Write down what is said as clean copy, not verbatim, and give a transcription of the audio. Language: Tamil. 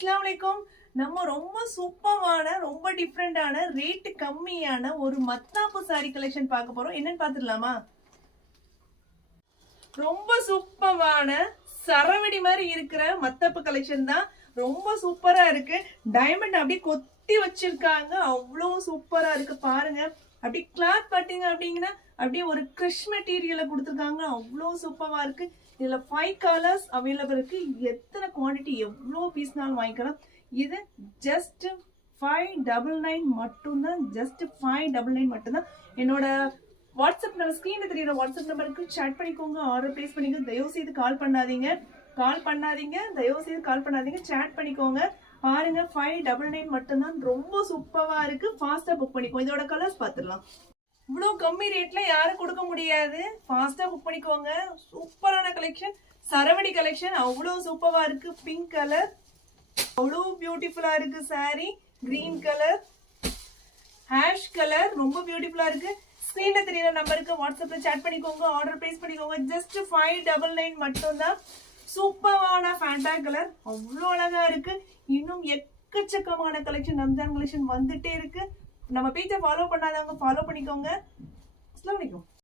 அஸ்ஸலாமு அலைக்கும். நம்ம ரொம்ப சூப்பரான ரொம்ப டிஃப்ரெண்டான ரேட் கம்மியான ஒரு மத்தாப்பு சாரி கலெக்ஷன் பார்க்க போறோம். என்னன்னு பாத்துடலாமா? ரொம்ப சூப்பரான சரவடி மாதிரி இருக்கிற மத்தாப்பு கலெக்ஷன் தான். ரொம்ப சூப்பரா இருக்கு. டைமண்ட் அப்படியே கொத்தி வச்சிருக்காங்க. அவ்வளோ சூப்பரா இருக்கு பாருங்க. அப்படி கிளாத் பாத்தீங்க அப்படிங்கன்னா அப்படியே ஒரு கிரஷ் மெட்டீரியலை கொடுத்துருக்காங்க. அவ்வளோ சூப்பரா இருக்கு. இதுல 5 கலர்ஸ் அவைலபிள் இருக்கு. எத்தனை குவான்டிட்டி எவ்வளோ பீஸ்னாலும் வாங்கிக்கலாம். இது ஜஸ்ட் 599 மட்டும்தான். ஜஸ்ட் 599 மட்டும்தான். என்னோட வாட்ஸ்அப் நம்பர் ஸ்கிரீன்ல தெரியுற வாட்ஸ்அப் நம்பருக்கு சேட் பண்ணிக்கோங்க. ஆர்டர் பிளேஸ் பண்ணிக்கோங்க. தயவு செய்து கால் பண்ணாதீங்க. தயவு செய்து கால் பண்ணாதீங்க. சேட் பண்ணிக்கோங்க. பாருங்க 599 மட்டும்தான். ரொம்ப சூப்பரா இருக்கு. ஃபாஸ்டா புக் பண்ணிக்கோங்க. இதோட கலர்ஸ் பார்த்துடலாம். இவ்வளோ கம்மி ரேட்ல யாரும் கொடுக்க முடியாது. ஃபாஸ்டா புக் பண்ணிக்கோங்க. சூப்பரான கலெக்ஷன், சரவடி கலெக்ஷன். அவ்வளோ சூப்பரா இருக்கு. பிங்க் கலர் அவ்வளோ பியூட்டிஃபுல்லா இருக்கு. Sorry green colour, hash colour ரொம்ப பியூட்டிஃபுல்லா இருக்கு. ஸ்கிரீன்ல தெரியற நம்பருக்கு வாட்ஸ்அப்ல சேட் பண்ணிக்கோங்க. ஆர்டர் பிளேஸ் பண்ணிக்கோங்க. ஜஸ்ட் 599 மட்டும்தான். சூப்பரான ஃபேண்டா கலர் அவ்வளோ அழகா இருக்கு. இன்னும் எக்கச்சக்கமான கலெக்ஷன், ரம்ஜான் கலெக்ஷன் வந்துட்டே இருக்கு. நம்ம பேஜை ஃபாலோ பண்ணாதவங்க ஃபாலோ பண்ணிக்கோங்க. அஸ்ஸலாமு அலைக்கும்.